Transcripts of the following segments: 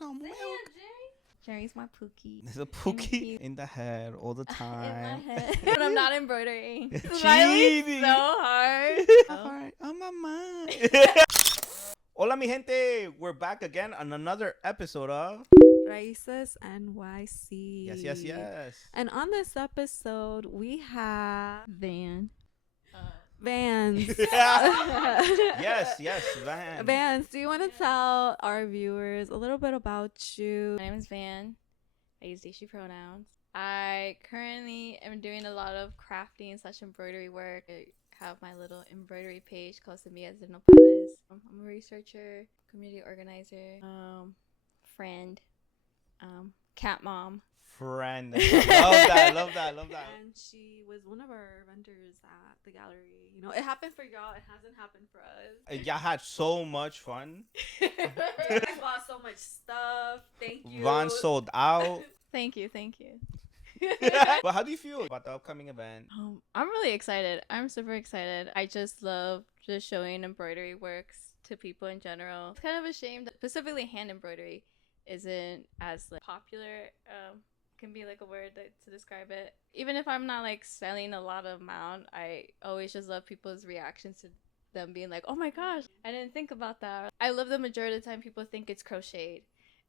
some milk. Jerry's my pookie. There's a pookie in the head all the time. In my head. But I'm not embroidering. Cheating. So hard. Alright, on my mind. Hola Mi Gente. We're back again on another episode of Raices NYC. Yes. And on this episode, we have Van. Vans. yes, Van. Vans, do you want to tell our viewers a little bit about you? My name is Van. I use they, she pronouns. I currently am doing a lot of crafting / embroidery work. I have my little embroidery page called Semillas de Nopal. I'm a researcher, community organizer, friend, cat mom. Friend. Love that. And she was one of our vendors at the gallery. You know, it happened for y'all. It hasn't happened for us. Y'all had so much fun. I bought so much stuff. Thank you. Van sold out. Thank you. But how do you feel about the upcoming event? I'm really excited. I'm super excited. I just love just showing embroidery works to people in general. It's kind of a shame that specifically hand embroidery isn't as popular. Can be like a word to describe it. Even if I'm not like selling a lot of amount, I always just love people's reactions to them being like, oh my gosh, I didn't think about that. I love the majority of the time people think it's crocheted.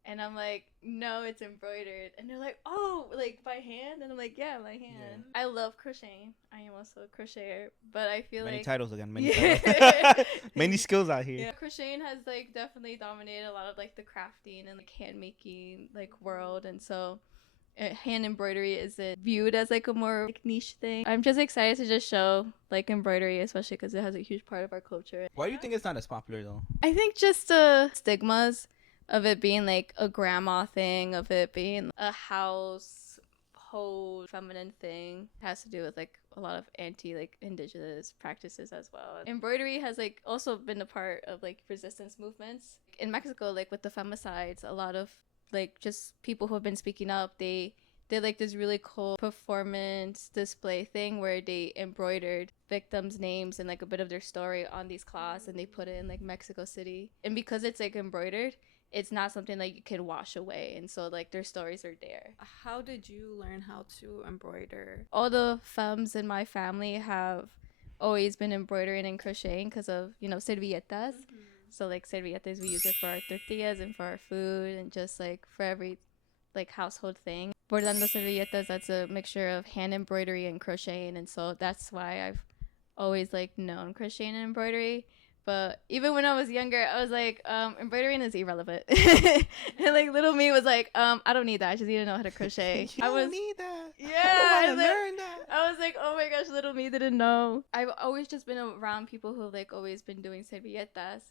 And I'm like, no, it's embroidered. And they're like, oh, like by hand? And I'm like, yeah, by hand. Yeah. I love crocheting. I am also a crocheter. But I feel many like... titles again. Many titles. Many skills out here. Yeah, crocheting has like definitely dominated a lot of like the crafting and like hand making like world. And so hand embroidery isn't viewed as like a more like niche thing. I'm just excited to just show like embroidery, especially because it has a huge part of our culture. Why do you think it's not as popular though? I think just stigmas of it being like a grandma thing, of it being a household feminine thing. It has to do with like a lot of like indigenous practices as well. Embroidery has like also been a part of like resistance movements. In Mexico, like with the femicides, a lot of like just people who have been speaking up, they did like this really cool performance display thing where they embroidered victims' names and like a bit of their story on these cloths, and they put it in like Mexico City. And because it's like embroidered, it's not something like you can wash away, and so like their stories are there. How did you learn how to embroider? All the femmes in my family have always been embroidering and crocheting because of, you know, servilletas. So like servilletas, we use it for our tortillas and for our food and just like for every like household thing. Bordando servilletas, that's a mixture of hand embroidery and crocheting, and so that's why I've always like known crocheting and embroidery. But even when I was younger, I was like, embroidering is irrelevant. And like little me was like, I don't need that. I just need to know how to crochet. I don't need that. Yeah, I want to learn that. I was like, oh my gosh, little me didn't know. I've always just been around people who like always been doing servilletas.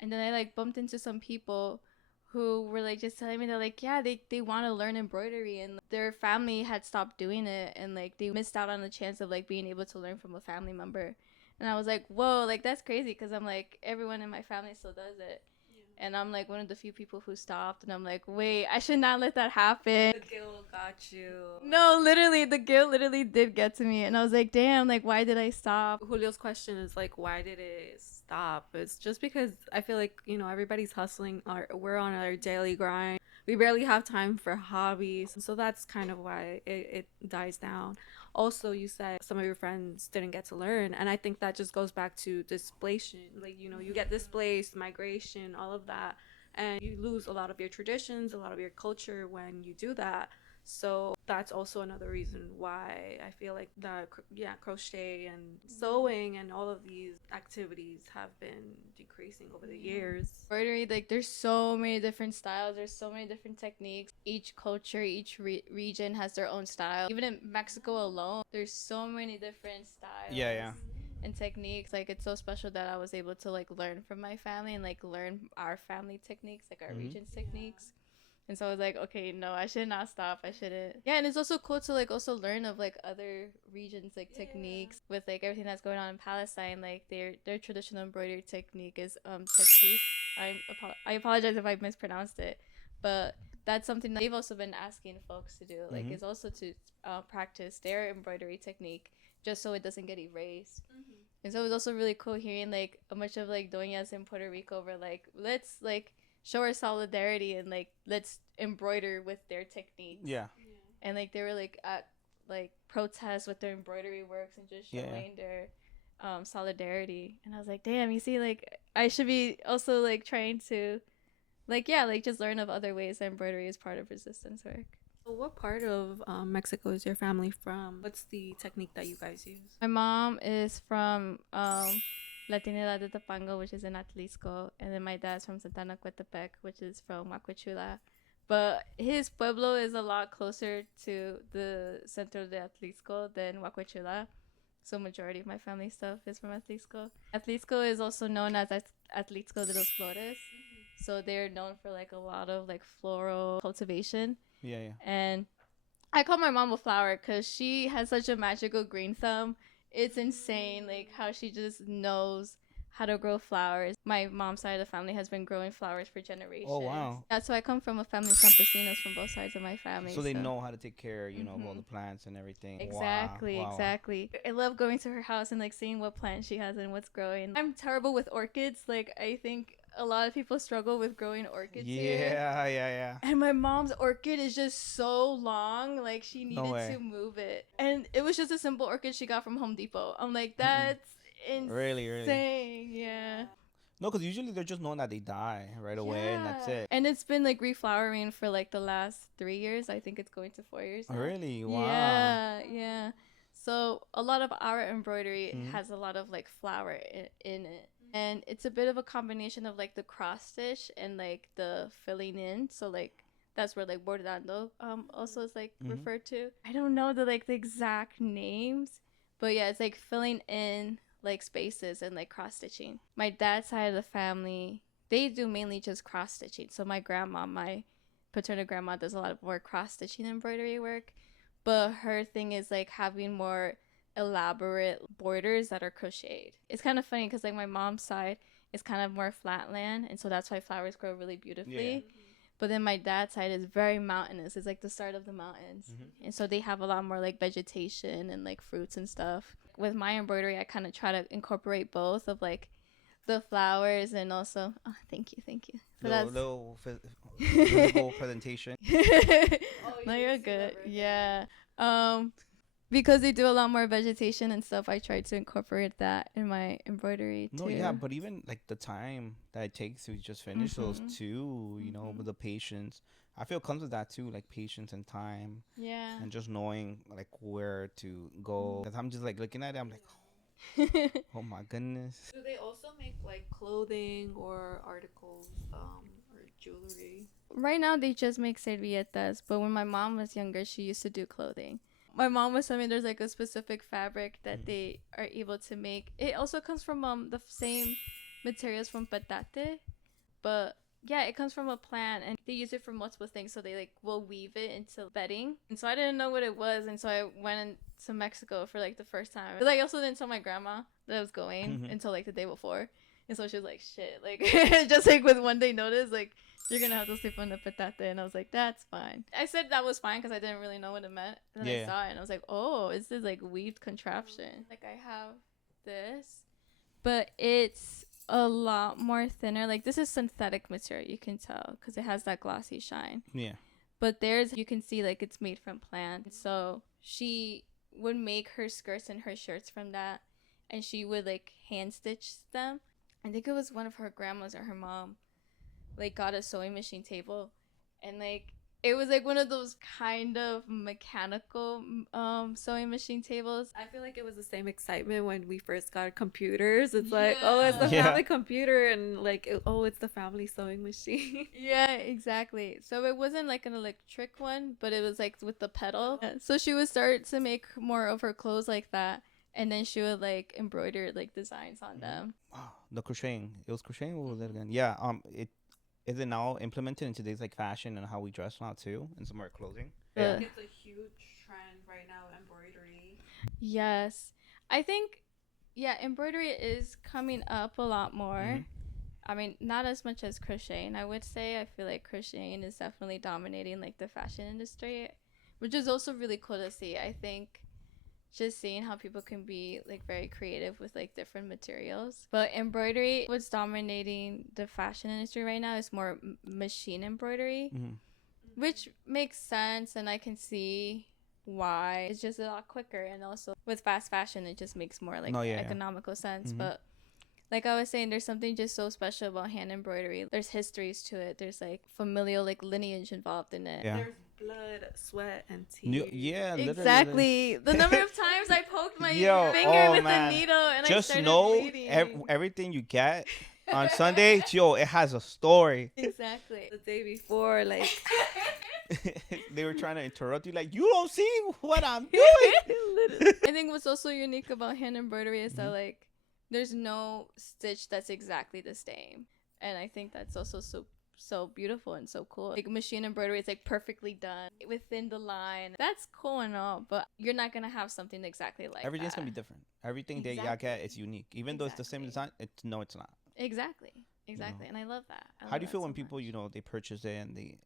And then I like bumped into some people who were like just telling me, they're like, yeah, they want to learn embroidery, and their family had stopped doing it, and like they missed out on the chance of like being able to learn from a family member. And I was like, whoa, like that's crazy, because I'm like, everyone in my family still does it. Yeah. And I'm like one of the few people who stopped, and I'm like, wait, I should not let that happen. The guilt got you. No, literally, the guilt literally did get to me. And I was like, damn, like why did I stop? Julio's question is like, why did it stop? It's just because I feel like, you know, everybody's hustling, we're on our daily grind. We barely have time for hobbies. So that's kind of why it dies down. Also, you said some of your friends didn't get to learn, and I think that just goes back to displacement. Like, you know, you get displaced, migration, all of that, and you lose a lot of your traditions, a lot of your culture when you do that. So that's also another reason why I feel like that, crochet and sewing and all of these activities have been decreasing over the years. Embroidery, like there's so many different styles, there's so many different techniques. Each culture, each region has their own style. Even in Mexico alone, there's so many different styles. Yeah. And techniques. Like it's so special that I was able to like learn from my family and like learn our family techniques, like our region's techniques. And so I was like, okay, no, I should not stop. I shouldn't. Yeah, and it's also cool to like also learn of like other regions, like techniques with like everything that's going on in Palestine. Like their traditional embroidery technique is tachis. I apologize if I mispronounced it, but that's something that they've also been asking folks to do. Like is also to practice their embroidery technique just so it doesn't get erased. And so it was also really cool hearing like a bunch of like doñas in Puerto Rico were like, let's like show our solidarity and like let's embroider with their techniques. Yeah. And like they were like at like protests with their embroidery works and just showing their solidarity. And I was like, damn, you see, like I should be also like trying to like just learn of other ways that embroidery is part of resistance work. So what part of Mexico is your family from? What's the technique that you guys use? My mom is from La Trinidad de Tapango, which is in Atlisco, and then my dad's from Santana Cuetepec, which is from Huacuechula. But his pueblo is a lot closer to the center de Atlisco than Huacuechula. So majority of my family stuff is from Atlisco. Atlisco is also known as Atlisco de los Flores. So they're known for like a lot of like floral cultivation. Yeah. And I call my mom a flower because she has such a magical green thumb. It's insane, like how she just knows how to grow flowers. My mom's side of the family has been growing flowers for generations. Oh, wow. Yeah, so I come from a family of campesinos from both sides of my family. So they know how to take care, of all the plants and everything. Exactly, Wow. exactly. I love going to her house and like seeing what plants she has and what's growing. I'm terrible with orchids. Like I think a lot of people struggle with growing orchids here. Yeah. And my mom's orchid is just so long, like she needed to move it. And it was just a simple orchid she got from Home Depot. I'm like, that's insane. Really? Yeah. No, because usually they're just known that they die right away and that's it. And it's been like reflowering for like the last 3 years. I think it's going to 4 years now. Really? Wow. Yeah. So a lot of our embroidery has a lot of like flower in it. And it's a bit of a combination of like the cross stitch and like the filling in. So like that's where like bordando also is like referred to. I don't know the like the exact names, but yeah, it's like filling in like spaces and like cross stitching. My dad's side of the family, they do mainly just cross stitching. So my grandma, my paternal grandma, does a lot of more cross stitching embroidery work, but her thing is like having more elaborate borders that are crocheted. It's kind of funny because like my mom's side is kind of more flatland, and so that's why flowers grow really beautifully. But then my dad's side is very mountainous. It's like the start of the mountains, and so they have a lot more like vegetation and like fruits and stuff. With my embroidery, I kind of try to incorporate both of like the flowers and also thank you for that little visible presentation. No, you're good. Yeah. Because they do a lot more vegetation and stuff, I try to incorporate that in my embroidery too. No, yeah, but even like the time that it takes to just finish those two, with the patience, I feel comes with that too, like patience and time. Yeah. And just knowing like where to go. Because I'm just like looking at it, I'm like, oh my goodness. Do they also make like clothing or articles or jewelry? Right now they just make servilletas, but when my mom was younger, she used to do clothing. My mom was telling me there's like a specific fabric that they are able to make. It also comes from the same materials from petate, but yeah, it comes from a plant and they use it for multiple things. So they like will weave it into bedding. And so I didn't know what it was, and so I went to Mexico for like the first time. But I also didn't tell my grandma that I was going until like the day before. And so she was like, shit, like just like with one day notice, like you're gonna have to sleep on the petate. And I was like, that's fine. I said that was fine because I didn't really know what it meant. And then I saw it and I was like, oh, it's this like weaved contraption. Like I have this, but it's a lot more thinner. Like this is synthetic material, you can tell, because it has that glossy shine. Yeah. But theirs, you can see like it's made from plants. So she would make her skirts and her shirts from that, and she would like hand stitch them. I think it was one of her grandmas or her mom like got a sewing machine table, and like it was like one of those kind of mechanical sewing machine tables. I feel like it was the same excitement when we first got computers. It's like, oh, it's the family computer, and like, it's the family sewing machine. Yeah, exactly. So it wasn't like an electric one, but it was like with the pedal. So she would start to make more of her clothes like that, and then she would like embroider like designs on them. Wow, the crocheting. It was crocheting. What was that again? Yeah. Is it now implemented in today's like fashion and how we dress now too, and some of our clothing? Yeah. It's a huge trend right now, embroidery. Yes, I think embroidery is coming up a lot more. I mean, not as much as crocheting, I would say. I feel like crocheting is definitely dominating like the fashion industry, which is also really cool to see. I think just seeing how people can be like very creative with like different materials. But embroidery, what's dominating the fashion industry right now is more machine embroidery, which makes sense, and I can see why. It's just a lot quicker, and also with fast fashion it just makes more like economical sense. But like I was saying, there's something just so special about hand embroidery. There's histories to it. There's like familial like lineage involved in it. Yeah. There's blood, sweat, and tears. Yeah, exactly. The number of times I poked my finger with a needle and just I started know bleeding. Everything you get on Sunday, it has a story. Exactly. The day before, like they were trying to interrupt you, like, you don't see what I'm doing. I think what's also unique about hand embroidery is that like there's no stitch that's exactly the same, and I think that's also so beautiful and so cool. Like machine embroidery is like perfectly done within the line. That's cool and all, but you're not gonna have something exactly like everything's that. gonna be different. Everything that y'all get is unique, even though it's the same design. It's not. Exactly. And I love that. How do you feel when people they purchase it and they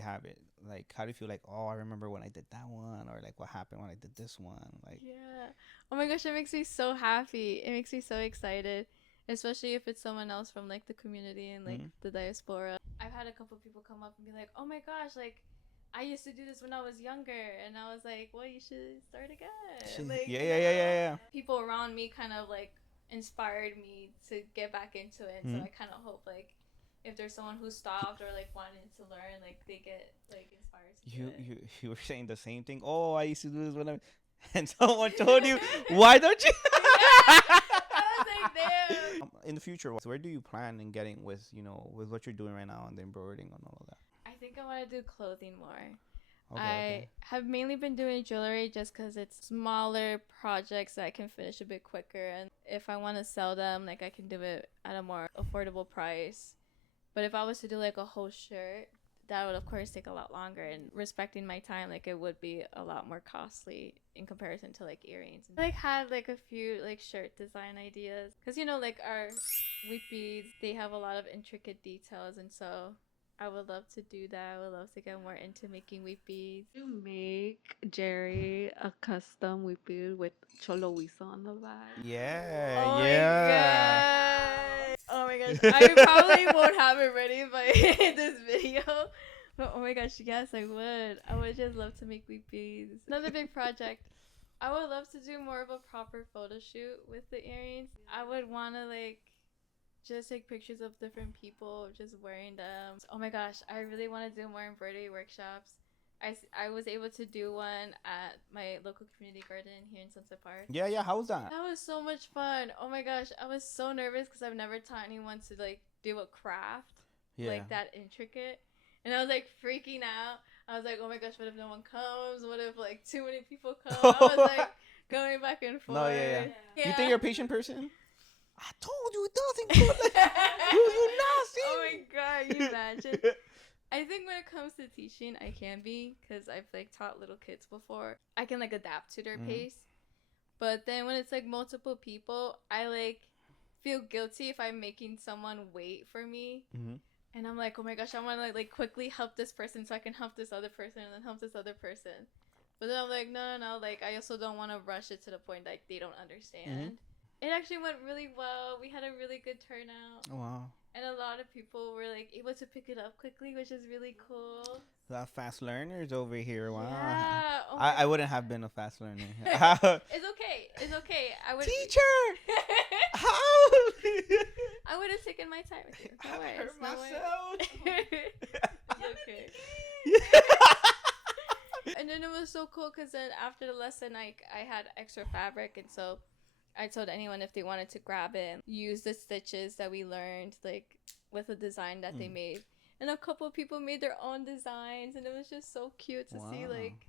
have it? Like, how do you feel? Like, oh, I remember when I did that one, or like what happened when I did this one? Like, yeah, oh my gosh, it makes me so happy. It makes me so excited, especially if it's someone else from like the community and like the diaspora. I've had a couple people come up and be like, oh my gosh, like I used to do this when I was younger, and I was like, well, you should start again. Like, yeah. People around me kind of like inspired me to get back into it. So I kind of hope like if there's someone who stopped or like wanted to learn, like they get like inspired to you were saying the same thing. Oh, I used to do this when I and someone told you, why don't you? I was like, damn. In the future, where do you plan on getting with with what you're doing right now and the embroidering and all of that? I think I want to do clothing more. Okay, I have mainly been doing jewelry just because it's smaller projects that I can finish a bit quicker, and if I want to sell them, like I can do it at a more affordable price. But if I was to do like a whole shirt, that would of course take a lot longer, and respecting my time, like it would be a lot more costly in comparison to like earrings. I like had like a few like shirt design ideas because like our weep beads, they have a lot of intricate details, and so I would love to do that. I would love to get more into making weep beads. you make Jerry a custom weep bead with Cholo Huizo on the back. Yeah, Oh yeah. my god. Oh my gosh. I probably won't have it ready by this video. But oh my gosh, yes, I would. I would just love to make weep beads. Another big project. I would love to do more of a proper photo shoot with the earrings. I would want to like just take pictures of different people just wearing them. Oh my gosh, I really want to do more embroidery workshops. I was able to do one at my local community garden here in Sunset Park. Yeah, how was that? That was so much fun. Oh my gosh, I was so nervous because I've never taught anyone to like do a craft like that intricate, and I was like freaking out. I was like, oh my gosh, what if no one comes? What if like too many people come? I was like going back and forth. No, yeah. You think you're a patient person? I told you it doesn't go like you not see. Oh my god, you imagine? I think when it comes to teaching, I can be, because I've like taught little kids before. I can like adapt to their pace. But then when it's like multiple people, I like feel guilty if I'm making someone wait for me. And I'm like, oh my gosh, I want to like quickly help this person so I can help this other person and then help this other person. But then I'm like, no, like I also don't want to rush it to the point that they don't understand. It actually went really well. We had a really good turnout. Oh, wow. And a lot of people were like able to pick it up quickly, which is really cool. The fast learners over here. Wow. Yeah. Oh I wouldn't have been a fast learner. It's okay. I would. Teacher! How? I would have taken my time with you. No worries. hurt myself. Okay. And then it was so cool because then after the lesson, I had extra fabric, and so I told anyone if they wanted to grab it and use the stitches that we learned, like with the design that they made. And a couple of people made their own designs, and it was just so cute to see like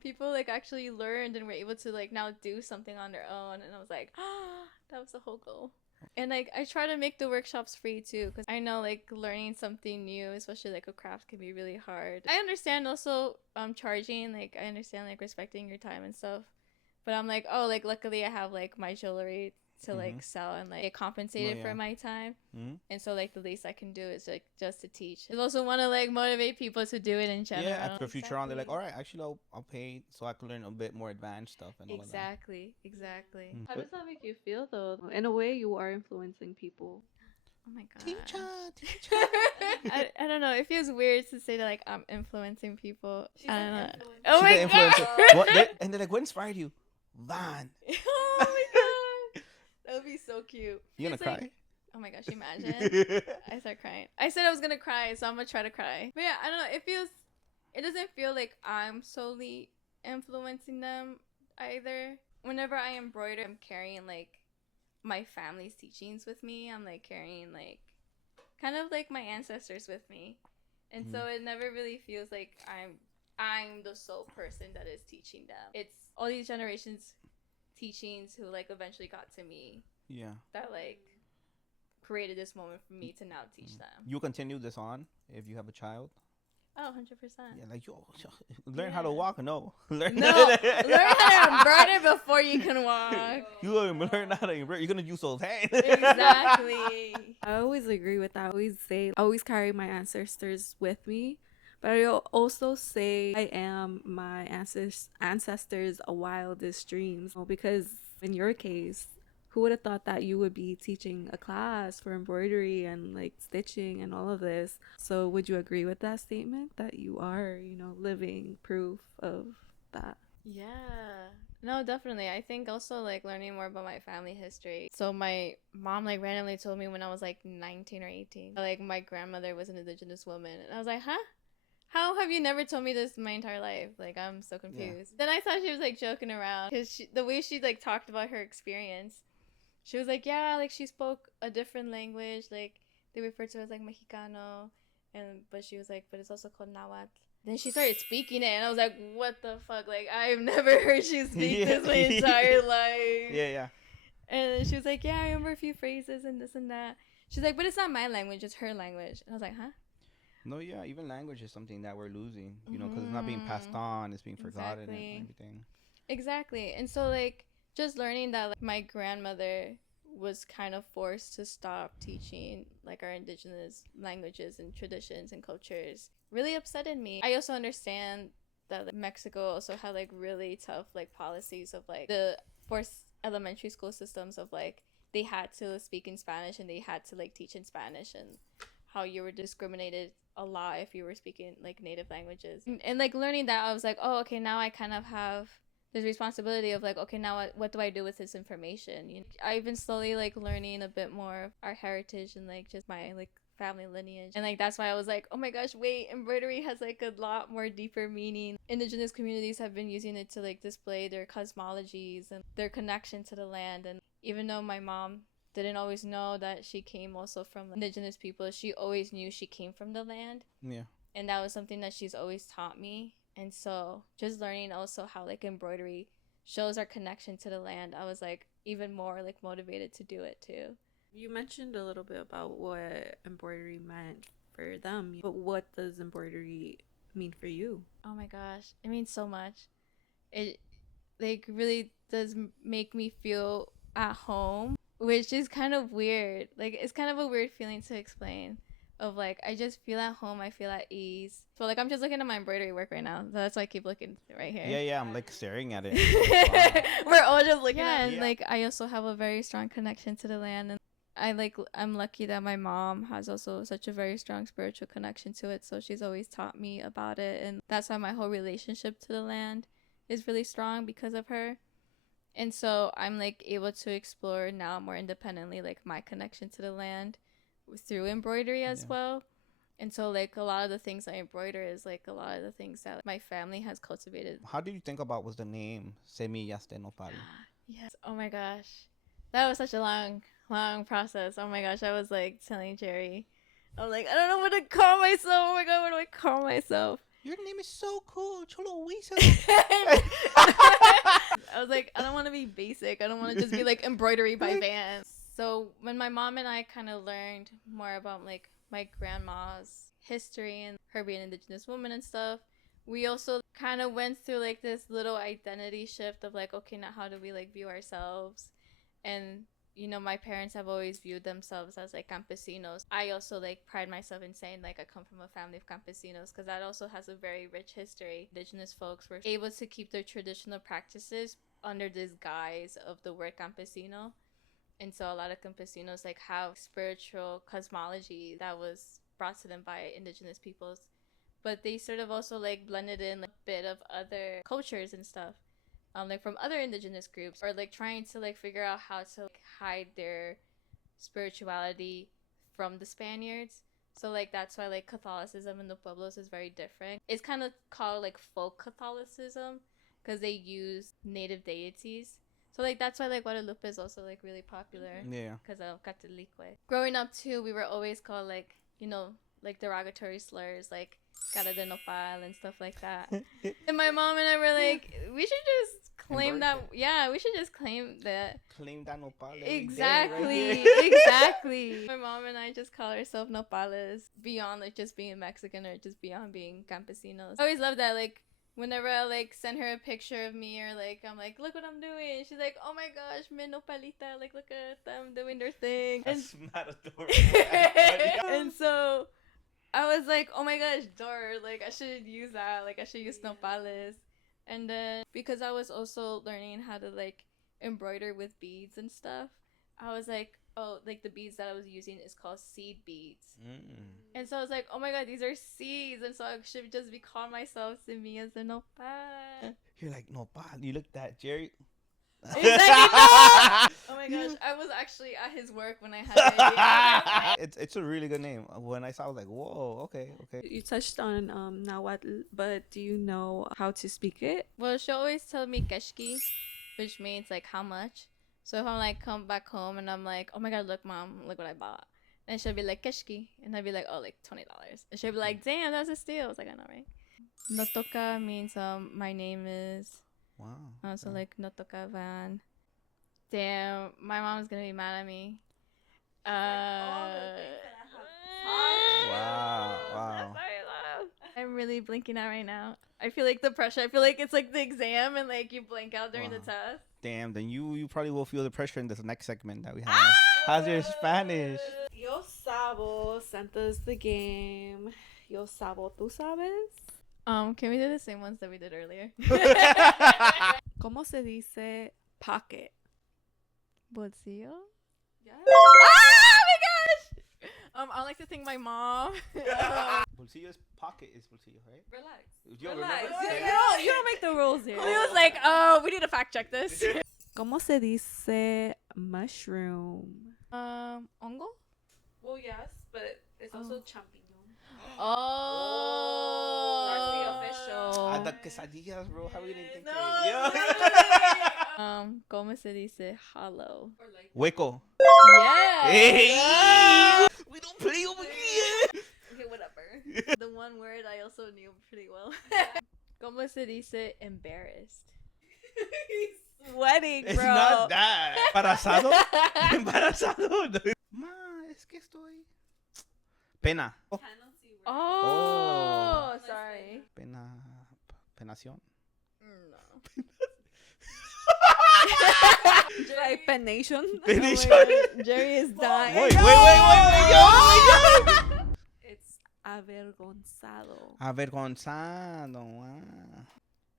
people like actually learned and were able to like now do something on their own. And I was like, that was the whole goal. And like I try to make the workshops free too, because I know like learning something new, especially like a craft, can be really hard. I understand also charging, like I understand like respecting your time and stuff. But I'm like, oh, like luckily I have like my jewelry to like sell and like get compensated for my time. And so like the least I can do is like just to teach. I also want to like motivate people to do it in general. Yeah, for future on, they're like, all right, actually I'll pay so I can learn a bit more advanced stuff and all of that. Exactly. How does that make you feel though? In a way, you are influencing people. Oh my god. Teacher. I don't know. It feels weird to say that like I'm influencing people. She's I don't know. an Oh my god. And they're like, what inspired you? Van. Oh my god. That would be so cute. You gonna cry? Like, oh my gosh, imagine. I start crying. I said I was gonna cry, so I'm gonna try to cry. But yeah, I don't know. It doesn't feel like I'm solely influencing them either. Whenever I embroider, I'm carrying like my family's teachings with me. I'm like carrying like kind of like my ancestors with me. And so it never really feels like I'm the sole person that is teaching them. It's all these generations teachings who like eventually got to me. Yeah. That like created this moment for me to now teach them. You'll continue this on if you have a child? Oh, 100%. Yeah, like learn how to walk. No, learn how to embroider before you can walk. You learn how to embroider. You're gonna use those hands. Exactly. I always agree with that. I always carry my ancestors with me, but I also say I am my ancestors' wildest dreams, because in your case, who would have thought that you would be teaching a class for embroidery and like stitching and all of this? So would you agree with that statement that you are, living proof of that? Yeah. No, definitely. I think also like learning more about my family history. So my mom like randomly told me when I was like 19 or 18, like my grandmother was an indigenous woman. And I was like, huh? How have you never told me this my entire life? Like, I'm so confused. Yeah. Then I thought she was like joking around because the way she like talked about her experience, she was like, yeah, like she spoke a different language. Like they refer to it as like Mexicano. But she was like, but it's also called Nahuatln. Then she started speaking it, and I was like, what the fuck? Like, I've never heard she speak this my entire life. Yeah. And then she was like, yeah, I remember a few phrases and this and that. She's like, but it's not my language, it's her language. And I was like, huh? No, yeah, even language is something that we're losing, because it's not being passed on, it's being forgotten and everything. Exactly. And so, like, just learning that like, my grandmother was kind of forced to stop teaching like our indigenous languages and traditions and cultures really upsetted me. I also understand that like, Mexico also had like really tough like policies of like the forced elementary school systems of like they had to speak in Spanish and they had to like teach in Spanish, and how you were discriminated a lot if you were speaking like native languages. And like learning that, I was like, oh, okay, now I kind of have this responsibility of like, okay, now what do I do with this information? I've been slowly like learning a bit more of our heritage and like just my like family lineage, and like that's why I was like, oh my gosh, wait, embroidery has like a lot more deeper meaning. Indigenous communities have been using it to like display their cosmologies and their connection to the land. And even though my mom didn't always know that she came also from indigenous people, she always knew she came from the land. Yeah. And that was something that she's always taught me. And so just learning also how like embroidery shows our connection to the land, I was like even more like motivated to do it too. You mentioned a little bit about what embroidery meant for them, but what does embroidery mean for you? Oh my gosh, it means so much. It like really does make me feel at home, which is kind of weird. Like it's kind of a weird feeling to explain. Of like, I just feel at home, I feel at ease. So like, I'm just looking at my embroidery work right now. So that's why I keep looking right here. Yeah, I'm like staring at it. We're all just looking at it. And like, I also have a very strong connection to the land. And I'm lucky that my mom has also such a very strong spiritual connection to it. So she's always taught me about it. And that's why my whole relationship to the land is really strong because of her. And so I'm like able to explore now more independently, like my connection to the land through embroidery as well. And so like a lot of the things I embroider is like a lot of the things that my family has cultivated. How did you think about was the name Semillas de Nopal? Yes. Oh my gosh, that was such a long process. Oh my gosh, I was like telling Jerry, I'm like, I don't know what to call myself. Oh my god, what do I call myself? Your name is so cool, Cholo Weasel. I was like, I don't want to be basic. I don't want to just be like embroidery by Van. So when my mom and I kind of learned more about like my grandma's history and her being an indigenous woman and stuff, we also kind of went through like this little identity shift of like, okay, now how do we like view ourselves? And my parents have always viewed themselves as like campesinos. I also like pride myself in saying like I come from a family of campesinos because that also has a very rich history. Indigenous folks were able to keep their traditional practices under this guise of the word campesino. And so a lot of campesinos like have spiritual cosmology that was brought to them by indigenous peoples. But they sort of also like blended in like, a bit of other cultures and stuff. Like from other indigenous groups, or like trying to like figure out how to like, hide their spirituality from the Spaniards. So like that's why like Catholicism in the pueblos is very different. It's kind of called like folk Catholicism because they use native deities. So like that's why like Guadalupe is also like really popular. Yeah. Because of Catolique. Growing up too, we were always called like like derogatory slurs like cara de nopal and stuff like that. And my mom and I were like, we should just claim that. Yeah, we should just claim that. Claim that nopal. Exactly. Right. Exactly. My mom and I just call ourselves nopales beyond like just being Mexican or just beyond being campesinos. I always love that. Like whenever I like send her a picture of me or like I'm like, look what I'm doing. She's like, oh my gosh, mi nopalita. Like look at them doing their thing. That's not adorable. And so I was like, oh my gosh, Dor, like I should use that. Like I should use nopales. And then because I was also learning how to like embroider with beads and stuff, I was like, oh, like the beads that I was using is called seed beads. And so I was like, oh my god, these are seeds. And so I should just be calling myself Semillas de Nopal. You're like, nopal. You looked at Jerry. Exactly. No! Oh my gosh, I was actually at his work when I had it. It's a really good name. When I saw, I was like, whoa, okay. You touched on Nahuatl, but do you know how to speak it? Well, she always told me keshki, which means like how much. So if I'm like come back home and I'm like, oh my god, look mom, look what I bought. And she'll be like keshki, and I'd be like, oh, like $20. And she'll be like, damn, that's a steal. I was like, I know, right? Notoka means my name is. Wow. So like Notoka Van. Damn, my mom's gonna be mad at me. Wow. I'm really blinking out right now. I feel like the pressure. I feel like it's like the exam and like you blank out during the test. Damn, then you probably will feel the pressure in this next segment that we have. How's your Spanish? Yo sabo sent us the game. Yo sabo, tú sabes? Can we do the same ones that we did earlier? ¿Cómo se dice pocket? Bolsillo? Yeah. Oh my gosh! I like to thank my mom. Bolsillo is pocket is bolsillo, right? Relax. You Relax. remember? You don't make the rules here. He was like, oh, we need to fact check this. ¿Cómo se dice mushroom? Hongo? Well, yes, but it's also champignon. Oh. That's the official. The quesadillas, bro. How we didn't think No, that? ¿Cómo se dice hollow? Or like Hueco. Yeah. Hey! We don't play over here. Okay, whatever. The one word I also knew pretty well. ¿Cómo se dice embarrassed? He's sweating, bro. It's not that. Embarazado. Embarazado. Ma, es que estoy. Pena. Oh, sorry. Penación. No. Like penation. Penation. Oh my God, Jerry is dying. Wait, yo. It's avergonzado. Avergonzado. Wow.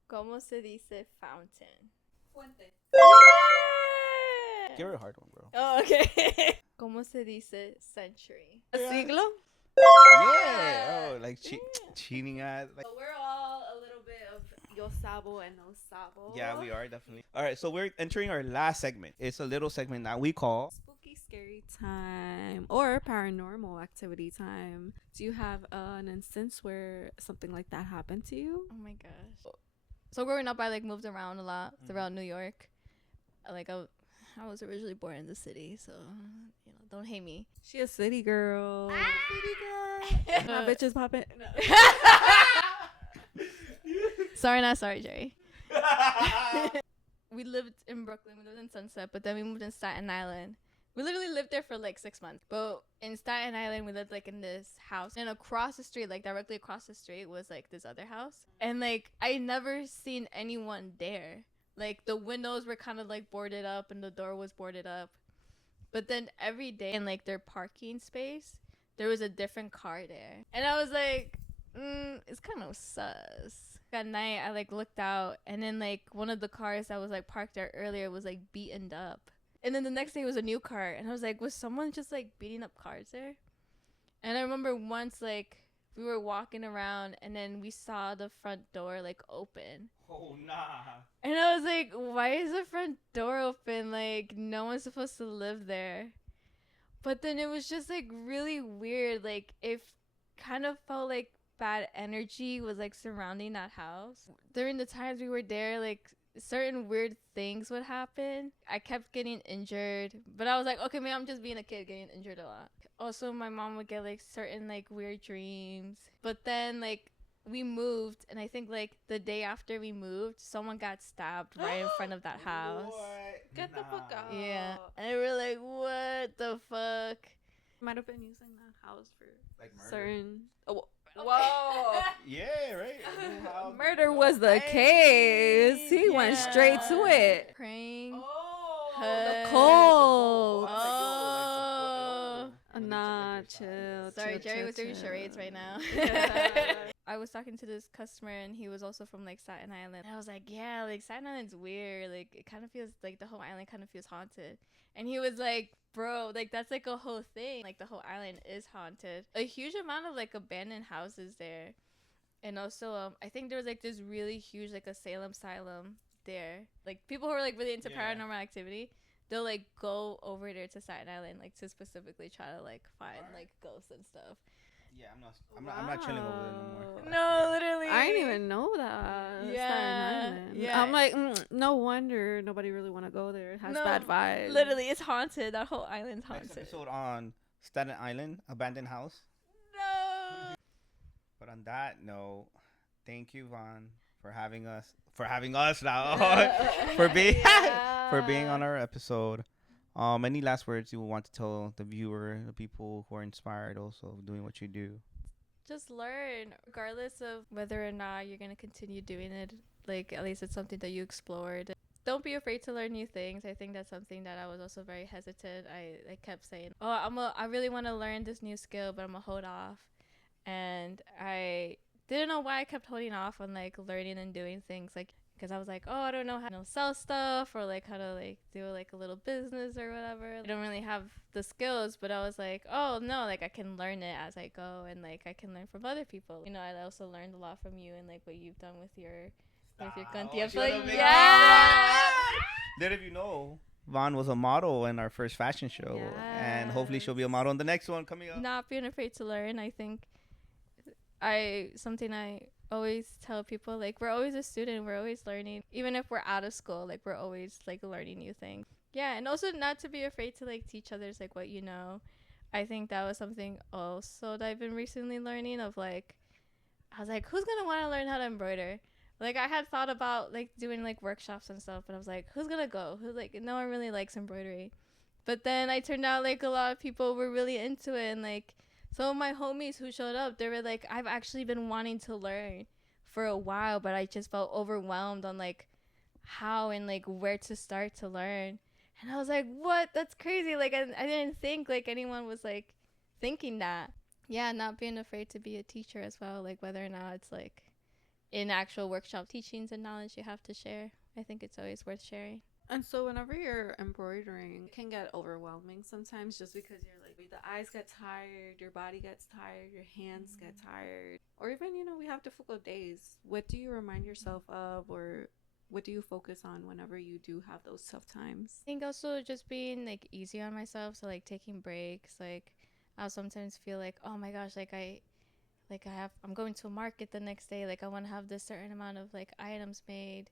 ¿Cómo se dice fountain? Fuente. Yeah! Give her a hard one, bro. Oh, okay. ¿Cómo se dice century? Siglo. Yeah. Oh, like cheating at. Like. So we're all a little bit of yo sabo and no sabo. Yeah, we are definitely. All right, so we're entering our last segment. It's a little segment that we call Spooky Scary Time or Paranormal Activity Time. Do you have an instance where something like that happened to you? Oh my gosh. So growing up, I like moved around a lot throughout New York. I was originally born in the city, so don't hate me. She a city girl. City girl. My bitches popping. Sorry, not sorry, Jerry. We lived in Brooklyn. We lived in Sunset, but then we moved in Staten Island. We literally lived there for like 6 months. But in Staten Island, we lived like in this house. And across the street, like directly across the street, was like this other house. And like I never seen anyone there. Like the windows were kind of like boarded up and the door was boarded up. But then every day in like their parking space, there was a different car there. And I was like, it's kind of sus. At night, I like looked out, and then like one of the cars that was like parked there earlier was like beaten up. And then the next day was a new car, and I was like, was someone just like beating up cars there? And I remember once like we were walking around, and then we saw the front door like open. Oh nah. And I was like, why is the front door open? Like, no one's supposed to live there. But then it was just like really weird. Like, it kind of felt like bad energy was like surrounding that house. During the times we were there, like certain weird things would happen. I kept getting injured, but I was like, okay, maybe I'm just being a kid getting injured a lot. Also, my mom would get like certain like weird dreams. But then like we moved, and I think like the day after we moved, someone got stabbed right in front of that house. What? Get the fuck out. Yeah, and we were like, what the fuck? Might have been using that house for Like murder. certain. Oh, whoa. Yeah, right. How- Murder was the case. He went straight to it. Praying. Oh, the cold. Oh. Nah, chill. Sorry, chill, Jerry chill, was doing chill. charades right now. Yeah. I was talking to this customer, and he was also from like Staten Island. And I was like, yeah, like Staten Island's weird. Like it kind of feels like the whole island kind of feels haunted. And he was like, bro, like that's like a whole thing. Like the whole island is haunted. A huge amount of like abandoned houses there. And also, I think there was like this really huge like asylum there. Like people who are like really into paranormal activity, they'll like go over there to Staten Island like to specifically try to like find like ghosts and stuff. Yeah, I'm not chilling over there no more. No, literally. I didn't even know that. Yeah, Staten Island. yeah. I'm like, no wonder nobody really want to go there. It has No, bad vibes. Literally, it's haunted. That whole island's Next haunted. episode on Staten Island, abandoned house. No. But on that note, thank you, Vaughn, for having us. For having us now. for being on our episode. Any last words you want to tell the viewer, the people who are inspired also of doing what you do? Just learn, regardless of whether or not you're gonna continue doing it. Like at least it's something that you explored. Don't be afraid to learn new things. I think that's something that I was also very hesitant. I kept saying, oh, I really want to learn this new skill, but I'm gonna hold off. And I didn't know why I kept holding off on like learning and doing things, like because I was like, oh, I don't know how to sell stuff or like how to like do like a little business or whatever. I don't really have the skills, but I was like, oh no, like I can learn it as I go, and like I can learn from other people. You know, I also learned a lot from you and like what you've done with your Gunti. I feel like, yeah. Little if you know, Vaughn was a model in our first fashion show, and hopefully she'll be a model in the next one coming up. Not being afraid to learn. I think something I always tell people, like we're always a student, we're always learning. Even if we're out of school, like we're always like learning new things. Yeah, and also not to be afraid to like teach others like what you know. I think that was something also that I've been recently learning of, like I was like, who's gonna want to learn how to embroider? Like I had thought about like doing like workshops and stuff, but I was like, who's gonna go? Who's like, no one really likes embroidery. But then I turned out like a lot of people were really into it, and like some of my homies who showed up, they were like, I've actually been wanting to learn for a while, but I just felt overwhelmed on like how and like where to start to learn. And I was like, what? That's crazy. Like I didn't think like anyone was like thinking that. Yeah, not being afraid to be a teacher as well, like whether or not it's like in actual workshop teachings and knowledge you have to share. I think it's always worth sharing. And so whenever you're embroidering, it can get overwhelming sometimes, just because you're like, the eyes get tired, your body gets tired, your hands get tired. Or even, we have difficult days. What do you remind yourself of, or what do you focus on whenever you do have those tough times? I think also just being like easy on myself. So like taking breaks. Like I'll sometimes feel like, oh my gosh, I'm going to a market the next day. Like I want to have this certain amount of like items made,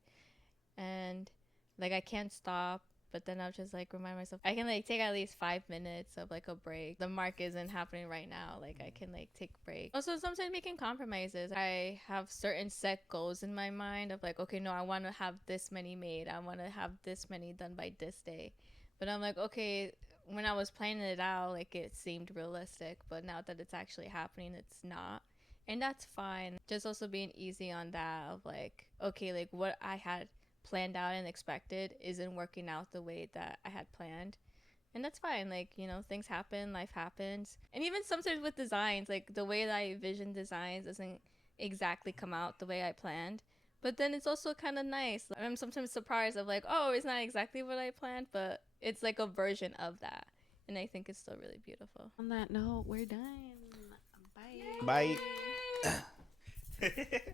and like I can't stop. But then I'll just like remind myself I can like take at least 5 minutes of like a break. The market isn't happening right now. Like I can like take a break. Also sometimes making compromises. I have certain set goals in my mind of like, okay, no, I want to have this many made. I want to have this many done by this day. But I'm like, okay, when I was planning it out, like it seemed realistic, but now that it's actually happening, it's not. And that's fine. Just also being easy on that of like, okay, like what I had planned out and expected isn't working out the way that I had planned. And that's fine. Like, you know, things happen, life happens. And even sometimes with designs, like the way that I envision designs doesn't exactly come out the way I planned. But then it's also kind of nice. I'm sometimes surprised of like, oh, it's not exactly what I planned, but it's like a version of that. And I think it's still really beautiful. On that note, we're done. Bye. Bye. Yay!